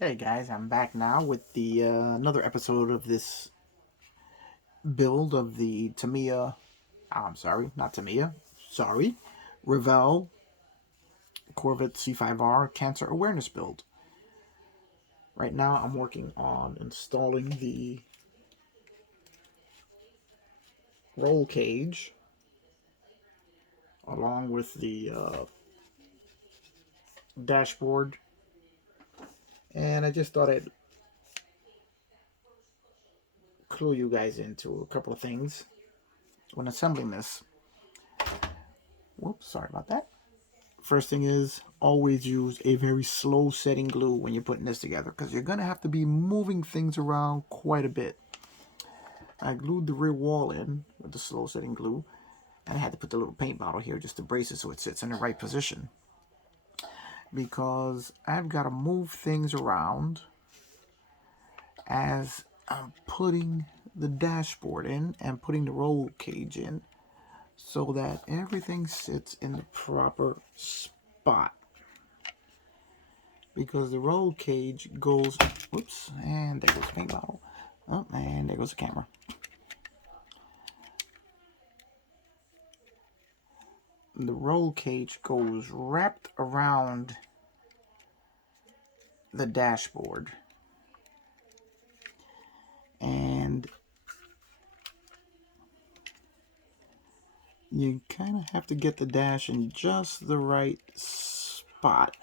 Hey guys, I'm back now with the another episode of this build of the Tamiya. I'm sorry, not Tamiya. Sorry, Revell Corvette C5R Cancer Awareness build. Right now, I'm working on installing the roll cage along with the dashboard, and I just thought I'd clue you guys into a couple of things when assembling this. Whoops, sorry about that. First thing is, always use a very slow setting glue when you're putting this together, because you're going to have to be moving things around quite a bit. I glued the rear wall in with the slow setting glue, and I had to put the little paint bottle here just to brace it so it sits in the right position, because I've got to move things around as I'm putting the dashboard in and putting the roll cage in so that everything sits in the proper spot. Because the roll cage goes, whoops, and there goes the paint bottle. Oh, and there goes the camera. The roll cage goes wrapped around the dashboard. And you kind of have to get the dash in just the right spot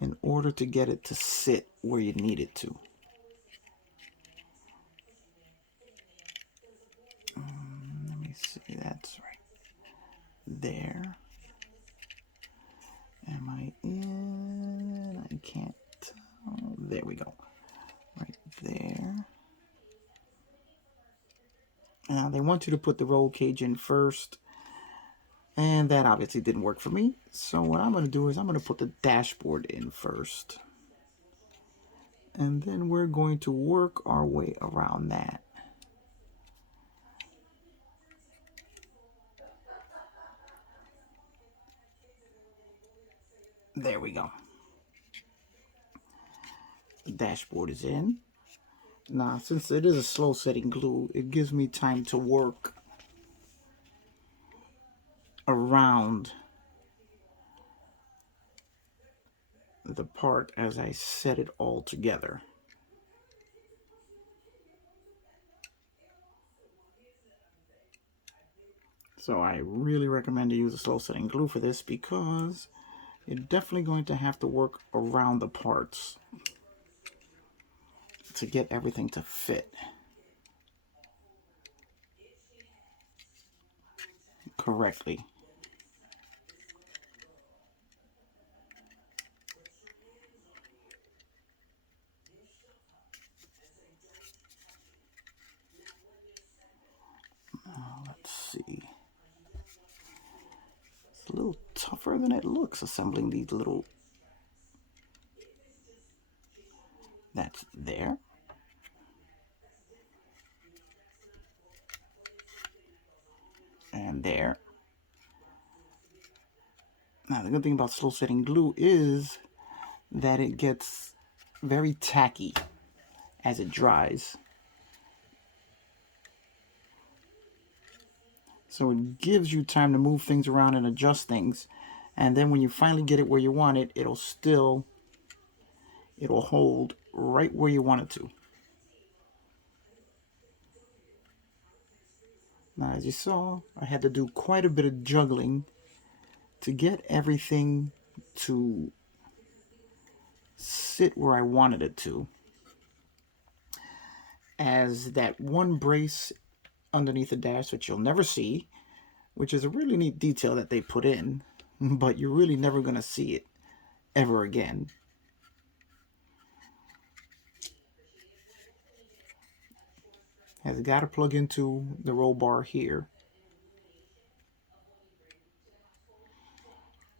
in order to get it to sit where you need it to. Let me see, that's right there. Am I in? I can't tell. There we go. Right there. Now they want you to put the roll cage in first, and that obviously didn't work for me. So what I'm going to do is I'm going to put the dashboard in first, and then we're going to work our way around that. There we go. The dashboard is in. Now, since it is a slow setting glue, it gives me time to work around the part as I set it all together. So I really recommend to use a slow setting glue for this, because you're definitely going to have to work around the parts to get everything to fit correctly. Let's see. It's a little tougher than it looks, assembling these little... That's there. And there. Now, the good thing about slow setting glue is that it gets very tacky as it dries. So it gives you time to move things around and adjust things. And then when you finally get it where you want it, it'll hold right where you want it to. Now, as you saw, I had to do quite a bit of juggling to get everything to sit where I wanted it to. As that one brace underneath the dash, which you'll never see, which is a really neat detail that they put in, but you're really never going to see it ever again. Has got to plug into the roll bar here.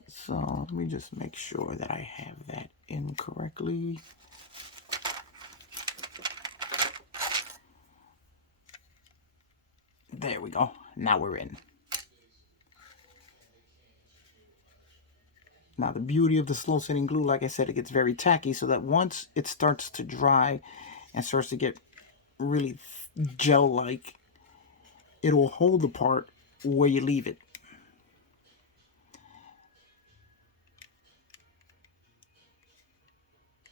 So let me just make sure that I have that in correctly. There we go. Now we're in. Now the beauty of the slow setting glue, like I said, it gets very tacky, so that once it starts to dry and starts to get really gel-like, it will hold the part where you leave it.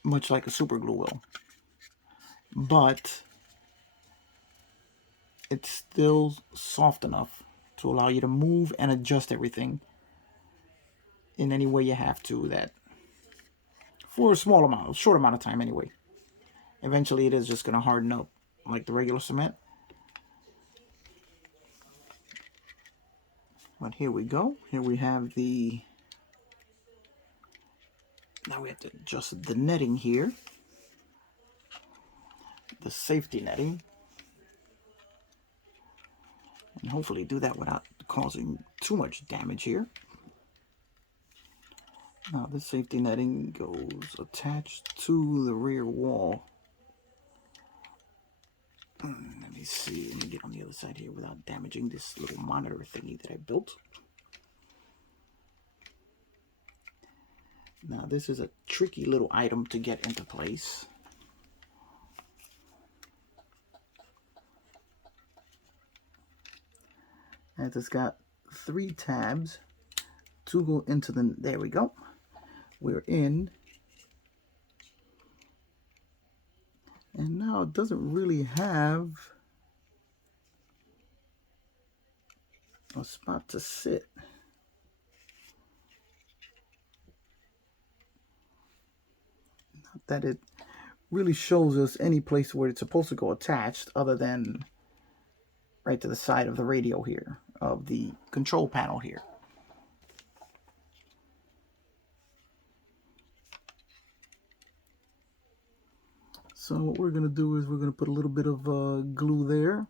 Much like a super glue will. But it's still soft enough to allow you to move and adjust everything in any way you have to, that for a short amount of time anyway. Eventually it is just going to harden up like the regular cement. But here we go. Here we have the... Now we have to adjust the netting here. The safety netting. And hopefully do that without causing too much damage here. Now this safety netting goes attached to the rear wall. Let me see. Let me get on the other side here without damaging this little monitor thingy that I built. Now this is a tricky little item to get into place. And it's got 3 tabs. 2 go into the... There we go. We're in. And now it doesn't really have a spot to sit. Not that it really shows us any place where it's supposed to go attached, other than right to the side of the radio here, of the control panel here. So what we're going to do is we're going to put a little bit of glue there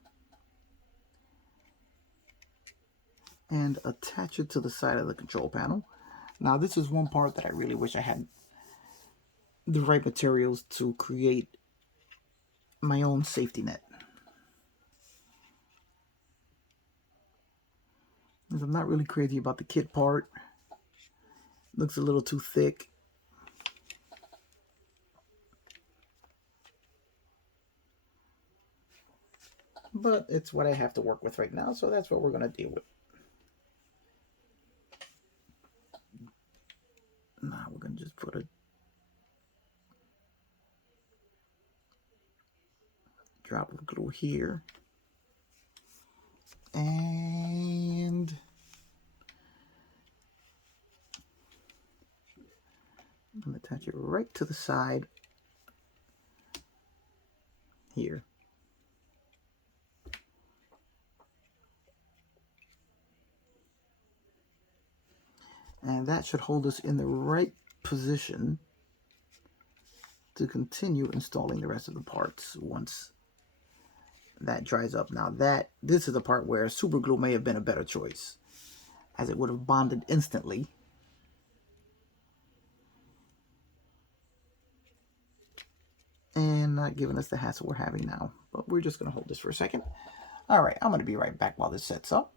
and attach it to the side of the control panel. Now this is one part that I really wish I had the right materials to create my own safety net. Because I'm not really crazy about the kit part. Looks a little too thick. But it's what I have to work with right now, so that's what we're going to deal with. Now we're going to just put a drop of glue here. And I'm going to attach it right to the side here. And that should hold us in the right position to continue installing the rest of the parts once that dries up. Now this is the part where super glue may have been a better choice, as it would have bonded instantly. And not giving us the hassle we're having now. But we're just going to hold this for a second. All right, I'm going to be right back while this sets up.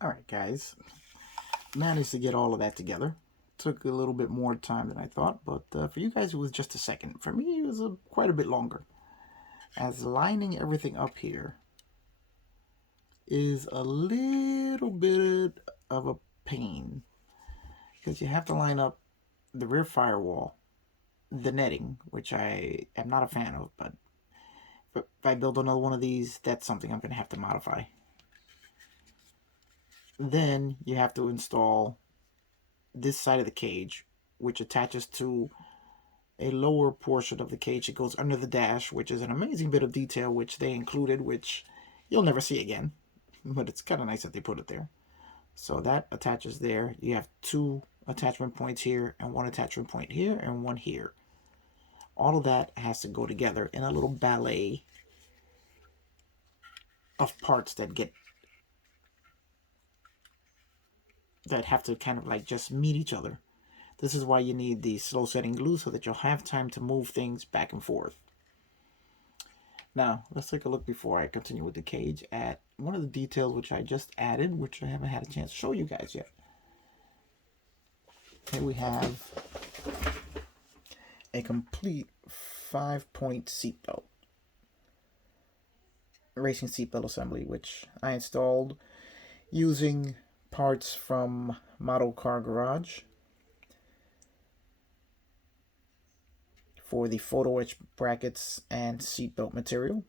All right, guys. Managed to get all of that together. Took a little bit more time than I thought, but for you guys it was just a second. For me it was quite a bit longer, as lining everything up here is a little bit of a pain, because you have to line up the rear firewall, the netting, which I am not a fan of, but if I build another one of these, that's something I'm going to have to modify. Then you have to install this side of the cage, which attaches to a lower portion of the cage. It goes under the dash, which is an amazing bit of detail which they included, which you'll never see again, but it's kind of nice that they put it there. So that attaches there. You have 2 attachment points here, and 1 attachment point here, and 1 here. All of that has to go together in a little ballet of parts that have to kind of like just meet each other. This is why you need the slow setting glue, so that you'll have time to move things back and forth. Now, let's take a look before I continue with the cage at one of the details which I just added, which I haven't had a chance to show you guys yet. Here we have a complete 5-point seatbelt, racing seatbelt assembly, which I installed using parts from Model Car Garage for the photo etch brackets and seatbelt material.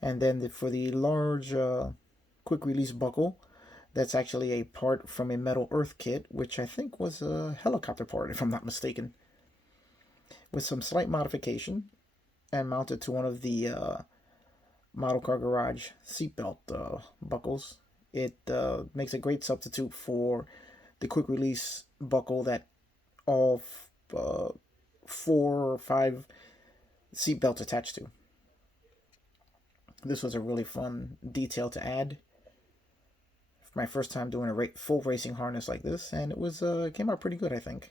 And then for the large quick release buckle, that's actually a part from a metal earth kit, which I think was a helicopter part, if I'm not mistaken, with some slight modification, and mounted to one of the Model Car Garage seatbelt buckles. It makes a great substitute for the quick release buckle that all 4 or 5 seatbelts attached to. This was a really fun detail to add. My first time doing a full racing harness like this, and it came out pretty good, I think.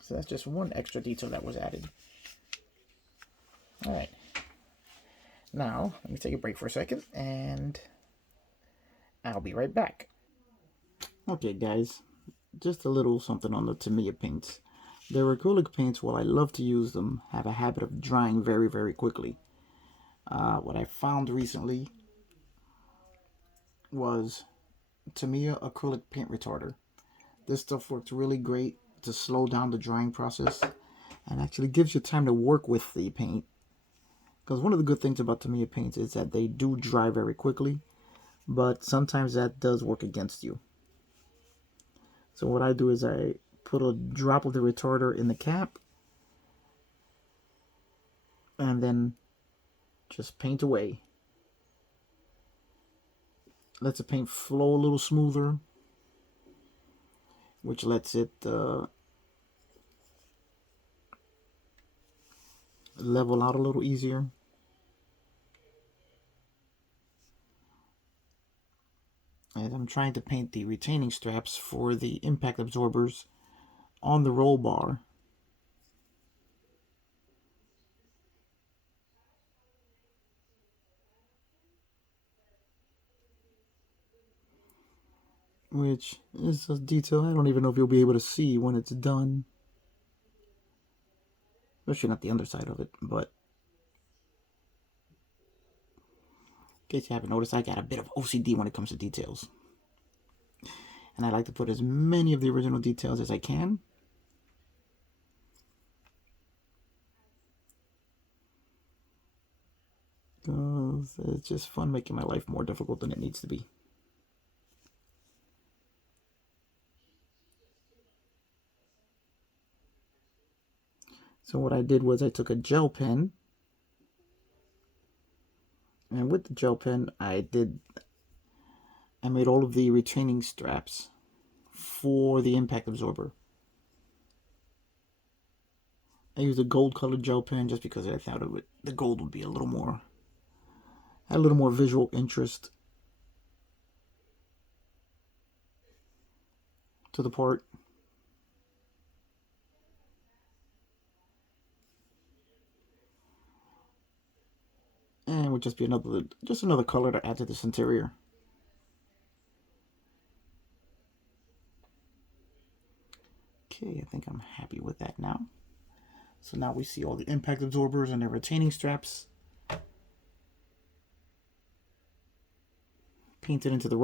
So that's just one extra detail that was added. All right. Now, let me take a break for a second, and I'll be right back. Okay, guys, just a little something on the Tamiya paints. Their acrylic paints, while I love to use them, have a habit of drying very, very quickly. What I found recently was Tamiya Acrylic Paint Retarder. This stuff works really great to slow down the drying process and actually gives you time to work with the paint. Because one of the good things about Tamiya paints is that they do dry very quickly, but sometimes that does work against you. So what I do is I put a drop of the retarder in the cap and then just paint away. Lets the paint flow a little smoother, which lets it level out a little easier. And I'm trying to paint the retaining straps for the impact absorbers on the roll bar. Which is a detail I don't even know if you'll be able to see when it's done. Especially not the underside of it, but in case you haven't noticed, I got a bit of OCD when it comes to details. And I like to put as many of the original details as I can. Because it's just fun making my life more difficult than it needs to be. So what I did was I took a gel pen, and with the gel pen I made all of the retaining straps for the impact absorber. I used a gold colored gel pen just because I thought the gold would be had a little more visual interest to the part. And it would just be another color to add to this interior. Okay, I think I'm happy with that now. So now we see all the impact absorbers and their retaining straps painted into the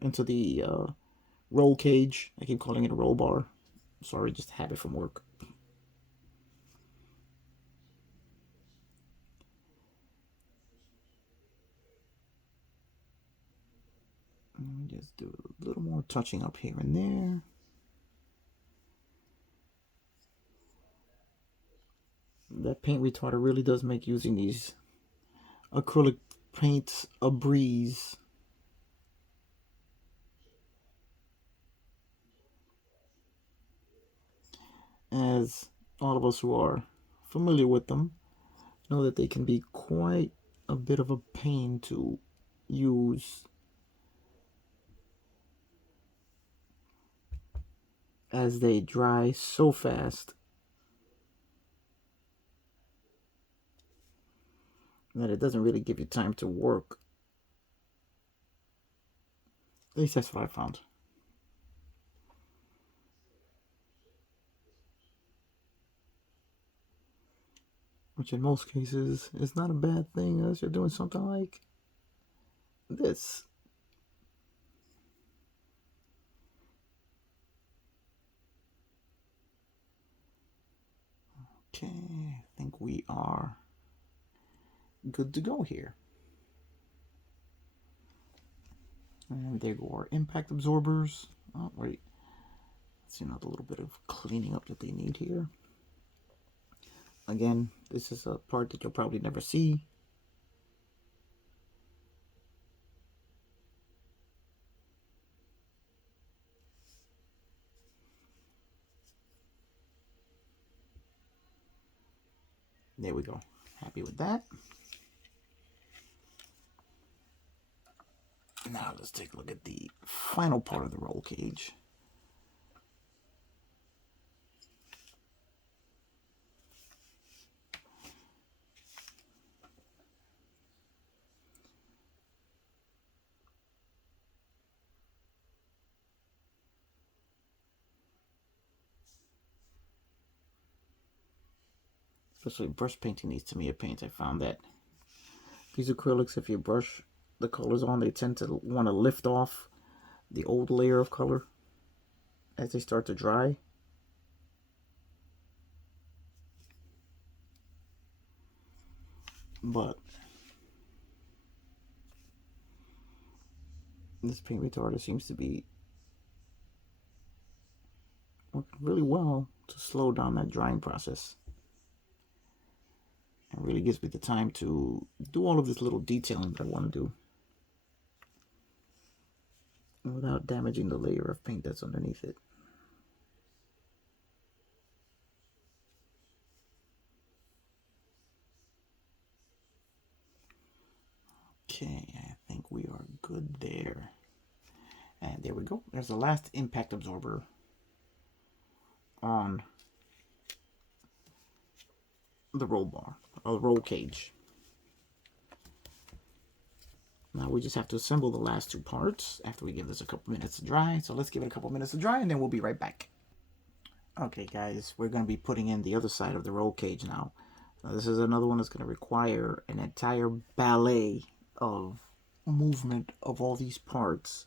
into the roll cage. I keep calling it a roll bar. Sorry, just a habit from work. Just do a little more touching up here and there. That paint retarder really does make using these acrylic paints a breeze. As all of us who are familiar with them know that they can be quite a bit of a pain to use, as they dry so fast that it doesn't really give you time to work At least that's what I found. Which in most cases is not a bad thing unless you're doing something like this. Okay, I think we are good to go here. And there go our impact absorbers. Oh, wait. Let's see, another little bit of cleaning up that they need here. Again, this is a part that you'll probably never see. There we go. Happy with that. Now let's take a look at the final part of the roll cage. Especially brush painting these Tamiya paints. I found that these acrylics, if you brush the colors on, they tend to want to lift off the old layer of color as they start to dry. But this paint retarder seems to be working really well to slow down that drying process. It really gives me the time to do all of this little detailing that I want to do without damaging the layer of paint that's underneath it. Okay, I think we are good there. And there we go. There's the last impact absorber on the roll bar, or roll cage. Now we just have to assemble the last two parts after we give this a couple minutes to dry. So let's give it a couple minutes to dry and then we'll be right back. Okay guys, we're going to be putting in the other side of the roll cage now. This is another one that's going to require an entire ballet of movement of all these parts.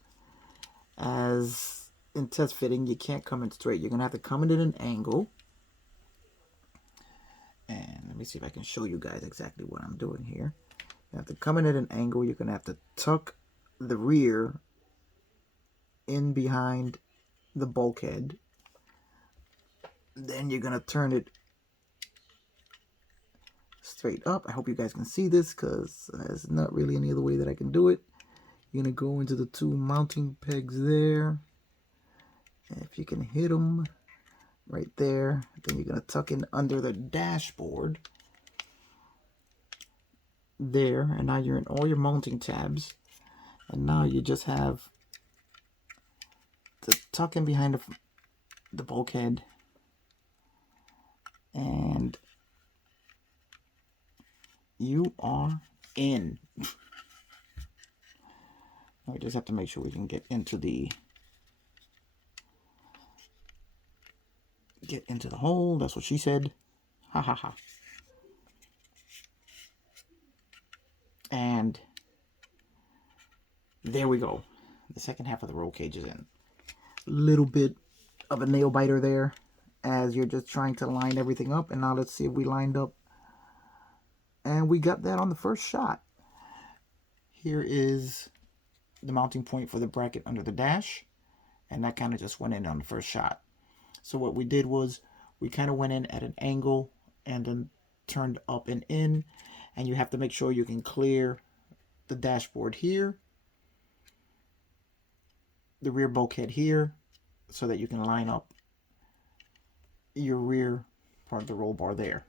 As in test fitting, you can't come in straight. You're going to have to come in at an angle. And let me see if I can show you guys exactly what I'm doing here. You have to come in at an angle. You're going to have to tuck the rear in behind the bulkhead. Then you're going to turn it straight up. I hope you guys can see this because there's not really any other way that I can do it. You're going to go into the two mounting pegs there. And if you can hit them right there, then you're going to tuck in under the dashboard there, and now you're in all your mounting tabs, and now you just have to tuck in behind the bulkhead, and you are in. We just have to make sure we can get into the hole. That's what she said. Ha ha ha. And there we go. The second half of the roll cage is in. Little bit of a nail biter there as you're just trying to line everything up. And now let's see if we lined up. And we got that on the first shot. Here is the mounting point for the bracket under the dash. And that kind of just went in on the first shot. So what we did was we kind of went in at an angle and then turned up and in. And you have to make sure you can clear the dashboard here, the rear bulkhead here, so that you can line up your rear part of the roll bar there.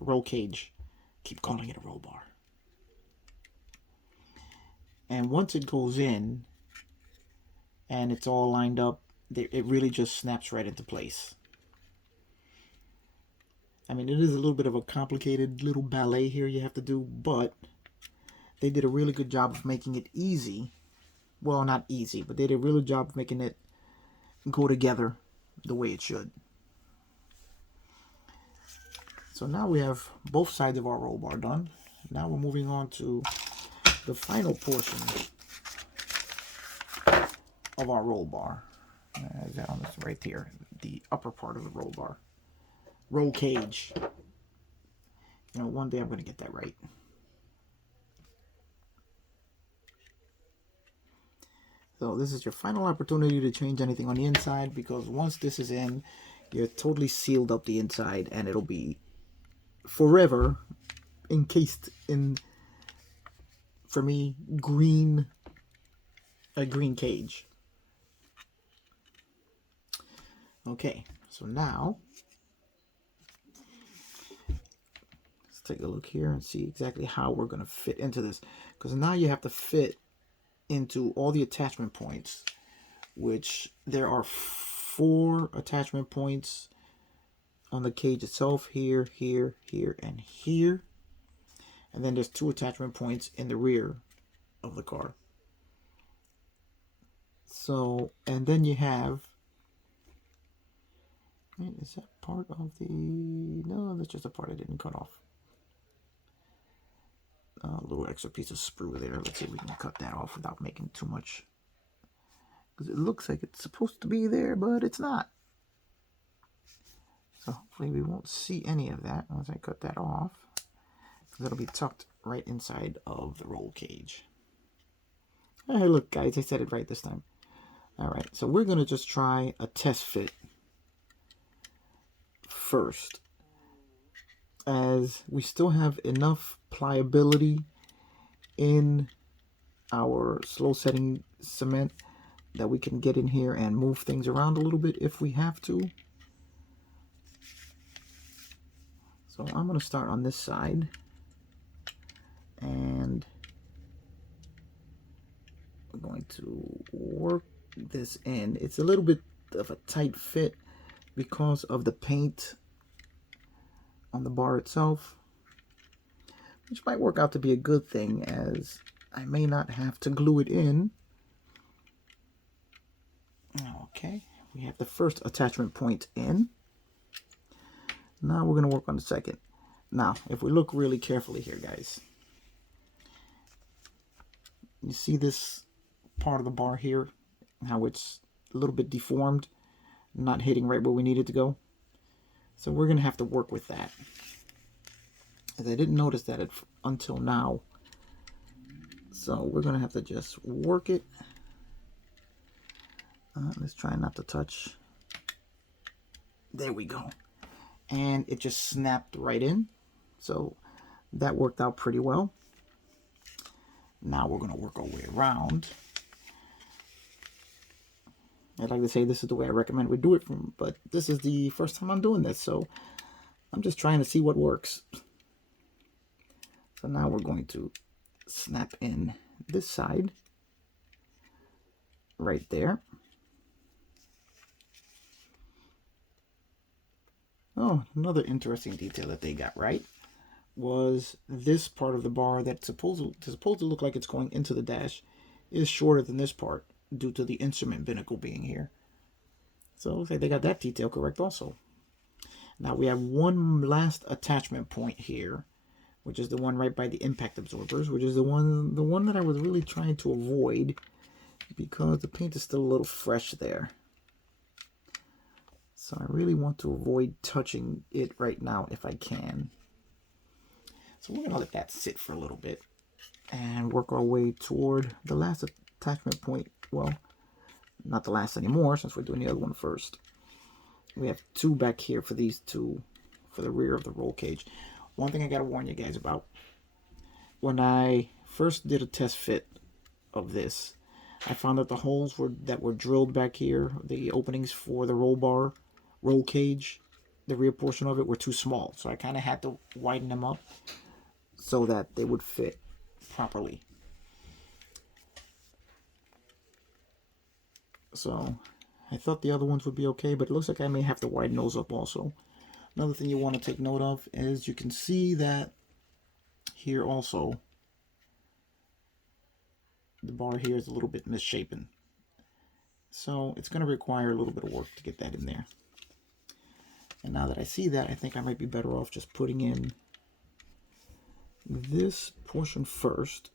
Roll cage. Keep calling it a roll bar. And once it goes in and it's all lined up, it really just snaps right into place. I mean, it is a little bit of a complicated little ballet here you have to do, but they did a really good job of making it easy well, not easy, but they did a really good job of making it go together the way it should. So now we have both sides of our roll bar done. Now we're moving on to the final portion of our roll bar. Is that on this right here? The upper part of the roll bar. Roll cage. You know, one day I'm going to get that right. So this is your final opportunity to change anything on the inside, because once this is in, you're totally sealed up the inside, and it'll be forever encased in, for me, a green cage. Okay, so now let's take a look here and see exactly how we're going to fit into this, because now you have to fit into all the attachment points, which there are 4 attachment points on the cage itself, here, here, here, and here. And then there's 2 attachment points in the rear of the car. So, and then you have, is that part of the, no, that's just a part I didn't cut off. A little extra piece of sprue there. Let's see if we can cut that off without making too much, because it looks like it's supposed to be there, but it's not. So hopefully we won't see any of that once I cut that off, because it'll be tucked right inside of the roll cage. Hey, look guys, I said it right this time. Alright, so we're going to just try a test fit first, as we still have enough pliability in our slow setting cement that we can get in here and move things around a little bit if we have to. So I'm going to start on this side, and we're going to work this in. It's a little bit of a tight fit because of the paint on the bar itself, which might work out to be a good thing, as I may not have to glue it in. Okay, we have the first attachment point in. Now we're going to work on the second. Now, if we look really carefully here, guys, you see this part of the bar here, how it's a little bit deformed, not hitting right where we need it to go. So we're going to have to work with that, as I didn't notice that until now. So we're going to have to just work it. Let's try not to touch. There we go. And it just snapped right in. So that worked out pretty well. Now we're going to work our way around. I'd like to say this is the way I recommend we do it, but this is the first time I'm doing this, so I'm just trying to see what works. So now we're going to snap in this side right there. Oh, another interesting detail that they got right was this part of the bar that's supposed to look like it's going into the dash is shorter than this part, due to the instrument binnacle being here. So it looks like they got that detail correct also. Now we have one last attachment point here, which is the one right by the impact absorbers, which is the one that I was really trying to avoid, because the paint is still a little fresh there. So I really want to avoid touching it right now if I can. So we're going to let that sit for a little bit and work our way toward the last attachment point. Well, not the last anymore, since we're doing the other one first. We have 2 back here for these 2 for the rear of the roll cage. One thing I got to warn you guys about: when I first did a test fit of this, I found that the holes that were drilled back here, the openings for the roll cage, the rear portion of it, were too small. So I kind of had to widen them up so that they would fit properly. So I thought the other ones would be okay, but it looks like I may have to widen those up also. Another thing you want to take note of is you can see that here also the bar here is a little bit misshapen. So it's going to require a little bit of work to get that in there. And now that I see that, I think I might be better off just putting in this portion first,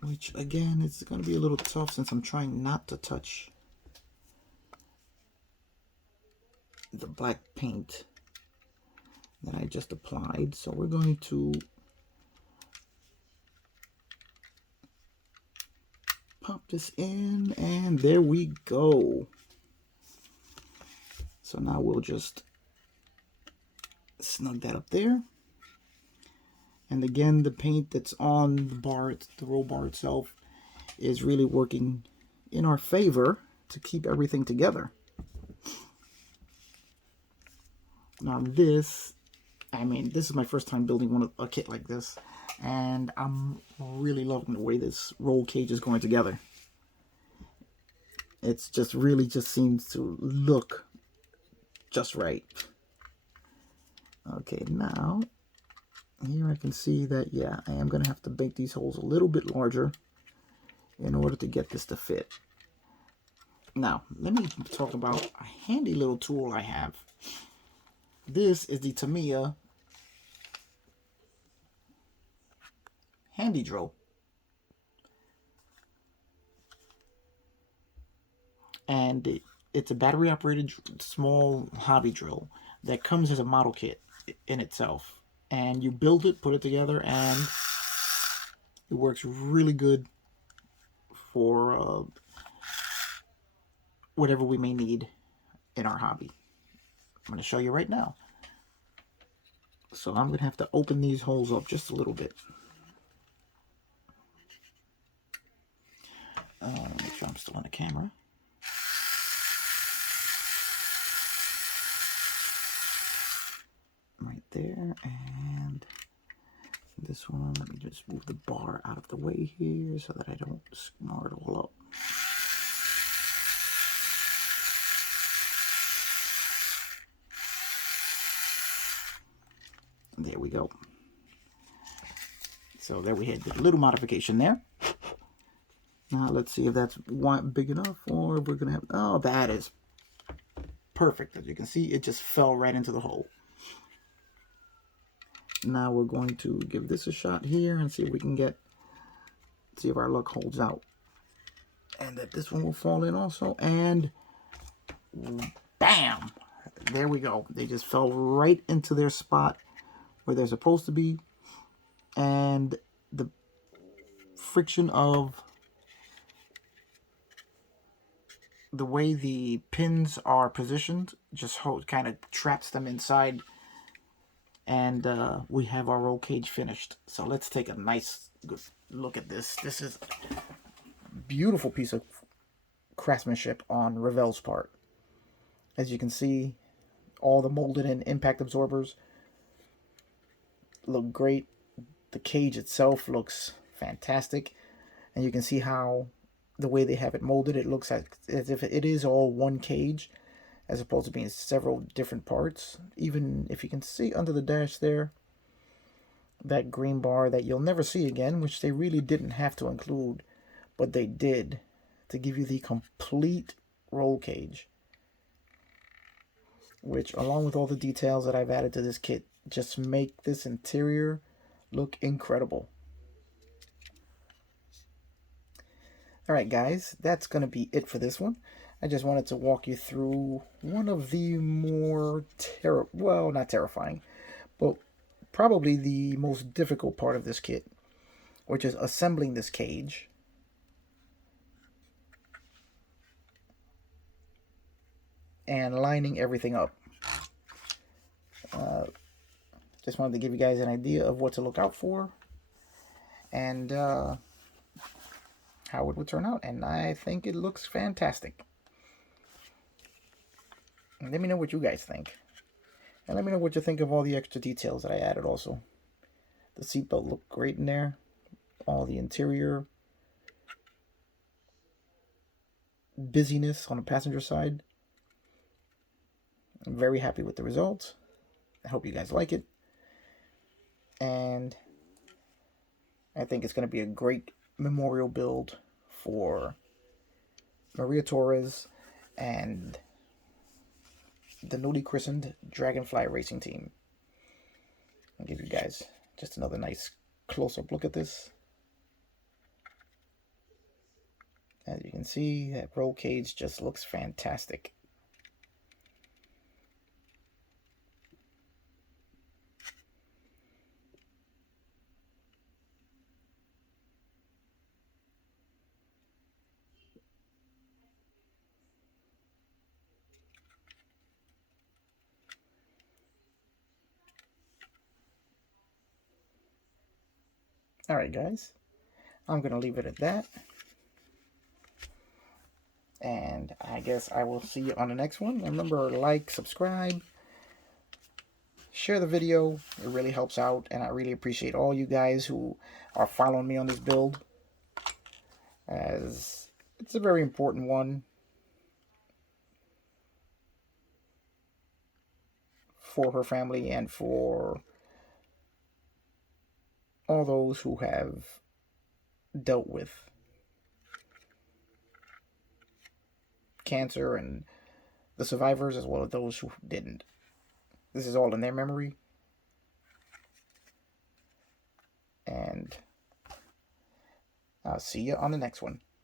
which again, it's going to be a little tough since I'm trying not to touch the black paint that I just applied. So we're going to pop this in, and there we go. So now we'll just snug that up there. And again, the paint that's on the bar, the roll bar itself, is really working in our favor to keep everything together. Now this, I mean, this is my first time building a kit like this, and I'm really loving the way this roll cage is going together. It's just really just seems to look just right. Okay, now here I can see that, yeah, I am going to have to make these holes a little bit larger in order to get this to fit. Now, let me talk about a handy little tool I have. This is the Tamiya handy drill. And it's a battery operated small hobby drill that comes as a model kit in itself. And you build it, put it together, and it works really good for whatever we may need in our hobby. I'm going to show you right now. So I'm going to have to open these holes up just a little bit. Make sure I'm still on the camera. Right there, and this one, let me just move the bar out of the way here so that I don't snarl it all up. There we go. So there we had a little modification there. Now let's see if that's big enough, or if we're gonna have, oh, that is perfect. As you can see, it just fell right into the hole. Now we're going to give this a shot here and see if we can see if our luck holds out. And that this one will fall in also. And bam! There we go. They just fell right into their spot where they're supposed to be. And the friction of the way the pins are positioned just kind of traps them inside. And we have our roll cage finished. So let's take a nice good look at this. This is a beautiful piece of craftsmanship on Revell's part. As you can see, all the molded and impact absorbers look great. The cage itself looks fantastic. And you can see how the way they have it molded, it looks as if it is all one cage, as opposed to being several different parts. Even if you can see under the dash there, that green bar that you'll never see again, which they really didn't have to include, but they did to give you the complete roll cage, which, along with all the details that I've added to this kit, just make this interior look incredible. Alright guys, that's going to be it for this one. I just wanted to walk you through one of the more, well, not terrifying, but probably the most difficult part of this kit, which is assembling this cage. And lining everything up. Just wanted to give you guys an idea of what to look out for. And how it would turn out. And I think it looks fantastic. And let me know what you guys think. And let me know what you think of all the extra details that I added also. The seatbelt looked great in there. All the interior busyness on the passenger side. I'm very happy with the results. I hope you guys like it. And I think it's going to be a great memorial build for Maria Torres and the newly christened Dragonfly Racing Team. I'll give you guys just another nice close-up look at this. As you can see, that roll cage just looks fantastic. Alright guys, I'm going to leave it at that. And I guess I will see you on the next one. Remember, like, subscribe, share the video. It really helps out, and I really appreciate all you guys who are following me on this build, as it's a very important one for her family and for all those who have dealt with cancer, and the survivors as well as those who didn't. This is all in their memory. And I'll see you on the next one.